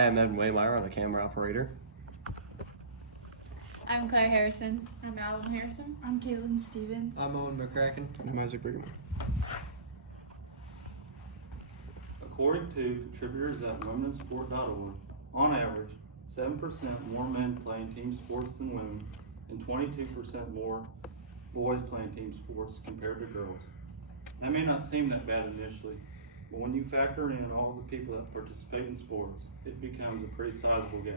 Hi, I'm Evan Waymeyer. I'm the camera operator. I'm Claire Harrison. I'm Alan Harrison. I'm Caitlin Stevens. I'm Owen McCracken. And I'm Isaac Brigham. According to contributors at womeninsport.org, on average, 7% more men playing team sports than women, and 22% more boys playing team sports compared to girls. That may not seem that bad initially, but when you factor in all the people that participate in sports, it becomes a pretty sizable gap.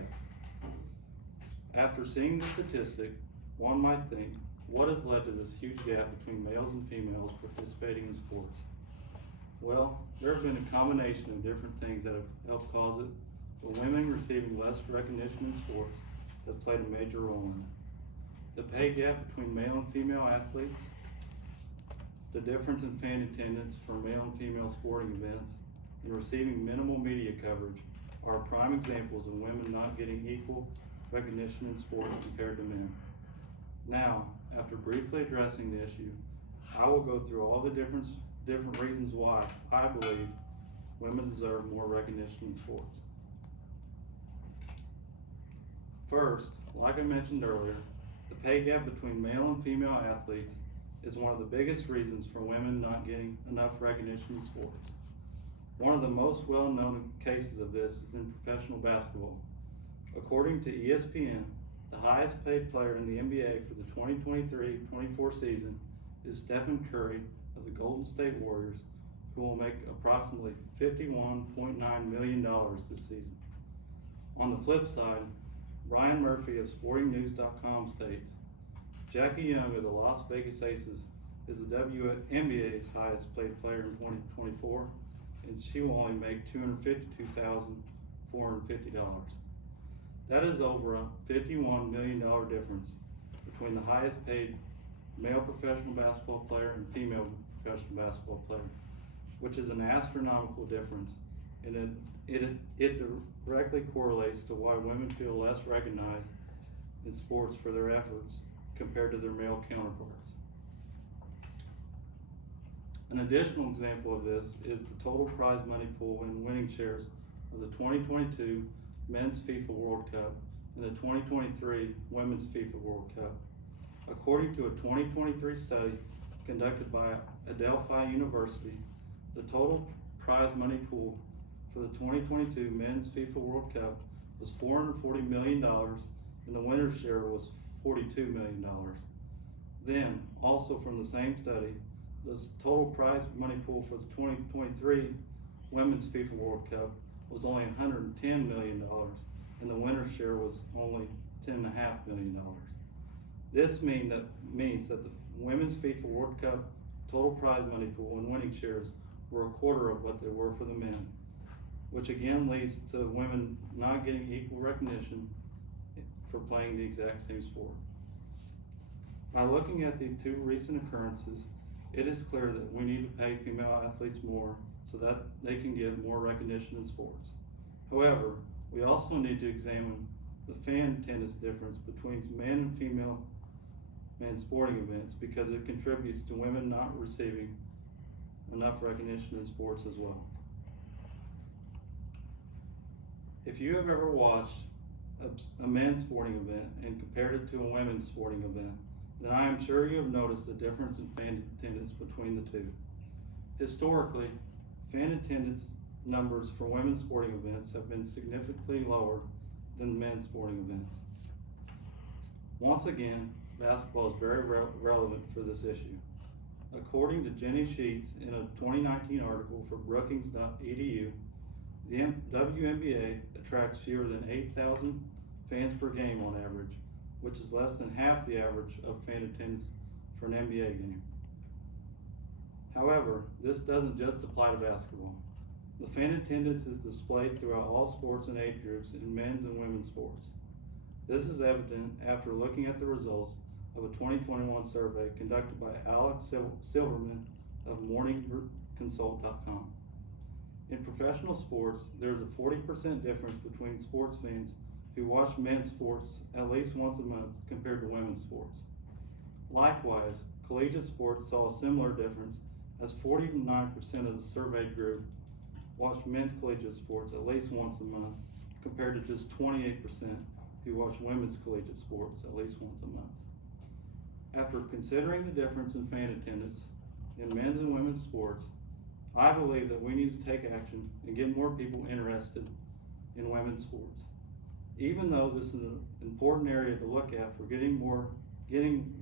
After seeing the statistic, one might think, what has led to this huge gap between males and females participating in sports? Well, there have been a combination of different things that have helped cause it, but women receiving less recognition in sports has played a major role in it. The pay gap between male and female athletes, the difference in fan attendance for male and female sporting events, and receiving minimal media coverage are prime examples of women not getting equal recognition in sports compared to men. Now, after briefly addressing the issue, I will go through all the different reasons why I believe women deserve more recognition in sports. First, like I mentioned earlier, the pay gap between male and female athletes is one of the biggest reasons for women not getting enough recognition in sports. One of the most well-known cases of this is in professional basketball. According to ESPN, the highest paid player in the NBA for the 2023-24 season is Stephen Curry of the Golden State Warriors, who will make approximately $51.9 million this season. On the flip side, Ryan Murphy of SportingNews.com states, Jackie Young of the Las Vegas Aces is the WNBA's highest paid player in 2024, and she will only make $252,450. That is over a $51 million difference between the highest paid male professional basketball player and female professional basketball player, which is an astronomical difference, and it directly correlates to why women feel less recognized in sports for their efforts compared to their male counterparts. An additional example of this is the total prize money pool and winning shares of the 2022 Men's FIFA World Cup and the 2023 Women's FIFA World Cup. According to a 2023 study conducted by Adelphi University, the total prize money pool for the 2022 Men's FIFA World Cup was $440 million, and the winner's share was $42 million. Then, also from the same study, the total prize money pool for the 2023 Women's FIFA World Cup was only $110 million, and the winner's share was only $10.5 million. This means that the Women's FIFA World Cup total prize money pool and winning shares were a quarter of what they were for the men, which again leads to women not getting equal recognition for playing the exact same sport. By looking at these two recent occurrences, it is clear that we need to pay female athletes more so that they can get more recognition in sports. However, we also need to examine the fan attendance difference between men and female men's sporting events, because it contributes to women not receiving enough recognition in sports as well. If you have ever watched a men's sporting event and compared it to a women's sporting event, then I am sure you have noticed the difference in fan attendance between the two. Historically, fan attendance numbers for women's sporting events have been significantly lower than men's sporting events. Once again, basketball is very relevant for this issue. According to Jenny Sheets in a 2019 article for Brookings.edu, the WNBA attracts fewer than 8,000 fans per game on average, which is less than half the average of fan attendance for an NBA game. However, this doesn't just apply to basketball. The fan attendance is displayed throughout all sports and age groups in men's and women's sports. This is evident after looking at the results of a 2021 survey conducted by Alec Silverman of MorningConsult.com. In professional sports, there's a 40% difference between sports fans who watch men's sports at least once a month compared to women's sports. Likewise, collegiate sports saw a similar difference, as 49% of the surveyed group watched men's collegiate sports at least once a month compared to just 28% who watch women's collegiate sports at least once a month. After considering the difference in fan attendance in men's and women's sports, I believe that we need to take action and get more people interested in women's sports. Even though this is an important area to look at for getting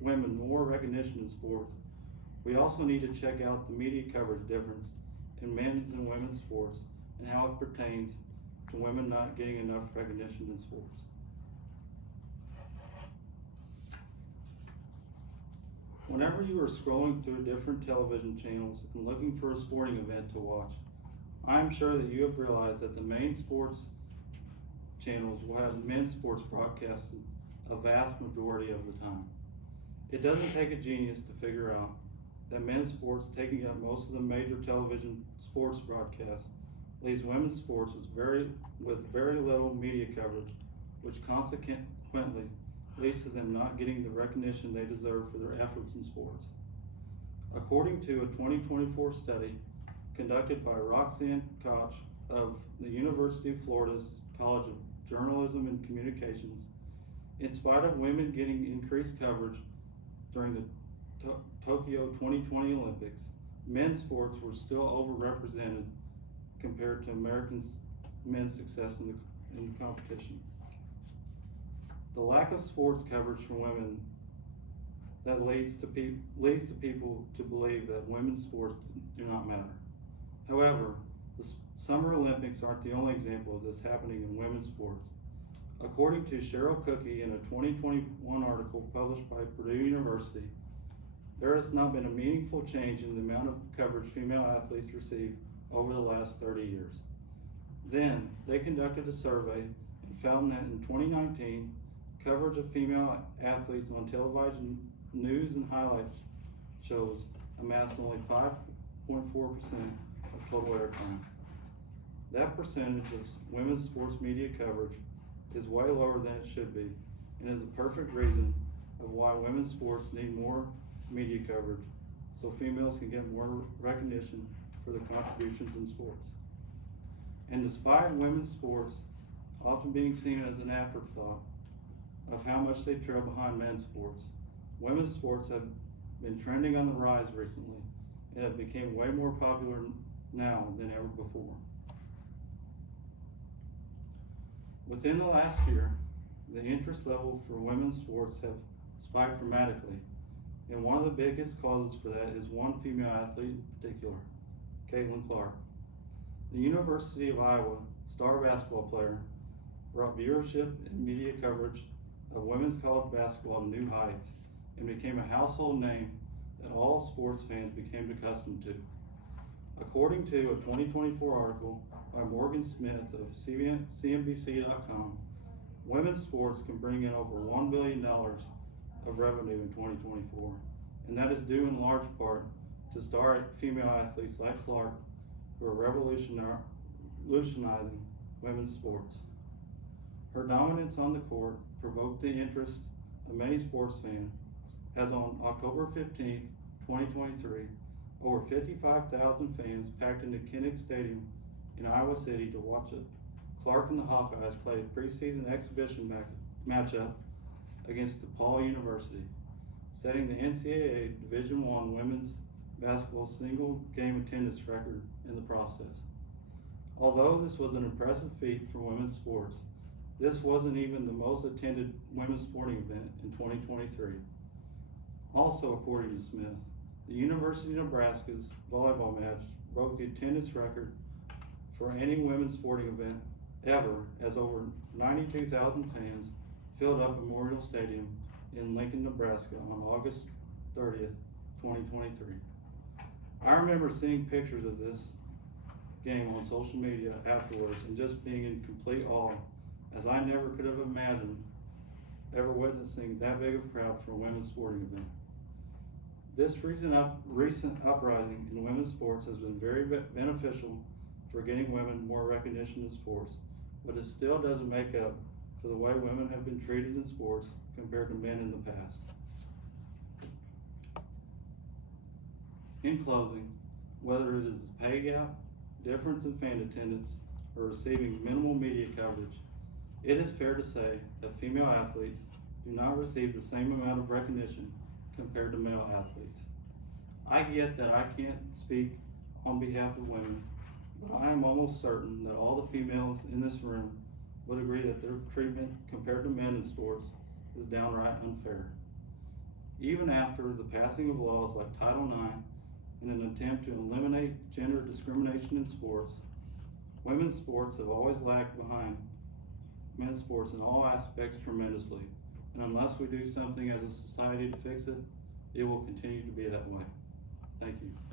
women more recognition in sports, we also need to check out the media coverage difference in men's and women's sports and how it pertains to women not getting enough recognition in sports. Whenever you are scrolling through different television channels and looking for a sporting event to watch, I am sure that you have realized that the main sports channels will have men's sports broadcasted a vast majority of the time. It doesn't take a genius to figure out that men's sports taking up most of the major television sports broadcasts leaves women's sports with very little media coverage, which consequently leads to them not getting the recognition they deserve for their efforts in sports. According to a 2024 study conducted by Roxanne Koch of the University of Florida's College of Journalism and Communications, in spite of women getting increased coverage during the Tokyo 2020 Olympics, men's sports were still overrepresented compared to Americans' men's success in the competition. The lack of sports coverage for women that leads to people to believe that women's sports do not matter. However, the Summer Olympics aren't the only example of this happening in women's sports. According to Cheryl Cookie in a 2021 article published by Purdue University, there has not been a meaningful change in the amount of coverage female athletes receive over the last 30 years. Then, they conducted a survey and found that in 2019, coverage of female athletes on television news and highlight shows amassed only 5.4% of total airtime. That percentage of women's sports media coverage is way lower than it should be, and is a perfect reason of why women's sports need more media coverage so females can get more recognition for their contributions in sports. And despite women's sports often being seen as an afterthought of how much they trail behind men's sports, women's sports have been trending on the rise recently and have become way more popular now than ever before. Within the last year, the interest level for women's sports have spiked dramatically, and one of the biggest causes for that is one female athlete in particular, Caitlin Clark. The University of Iowa star basketball player brought viewership and media coverage of women's college basketball to new heights and became a household name that all sports fans became accustomed to. According to a 2024 article by Morgan Smith of CNBC.com, women's sports can bring in over $1 billion of revenue in 2024, and that is due in large part to star female athletes like Clark, who are revolutionizing women's sports. Her dominance on the court provoked the interest of many sports fans, as on October 15th, 2023, over 55,000 fans packed into Kinnick Stadium in Iowa City to watch Clark and the Hawkeyes play a preseason exhibition matchup against DePaul University, setting the NCAA Division I women's basketball single game attendance record in the process. Although this was an impressive feat for women's sports, this wasn't even the most attended women's sporting event in 2023. Also, according to Smith, the University of Nebraska's volleyball match broke the attendance record for any women's sporting event ever, as over 92,000 fans filled up Memorial Stadium in Lincoln, Nebraska on August 30th, 2023. I remember seeing pictures of this game on social media afterwards and just being in complete awe, as I never could have imagined ever witnessing that big of a crowd for a women's sporting event. This recent uprising in women's sports has been very beneficial for getting women more recognition in sports, but it still doesn't make up for the way women have been treated in sports compared to men in the past. In closing, whether it is the pay gap, difference in fan attendance, or receiving minimal media coverage, It is fair to say that female athletes do not receive the same amount of recognition compared to male athletes. I get that I can't speak on behalf of women, but I am almost certain that all the females in this room would agree that their treatment compared to men in sports is downright unfair. Even after the passing of laws like Title IX in an attempt to eliminate gender discrimination in sports, women's sports have always lagged behind men's sports in all aspects tremendously. And unless we do something as a society to fix it, it will continue to be that way. Thank you.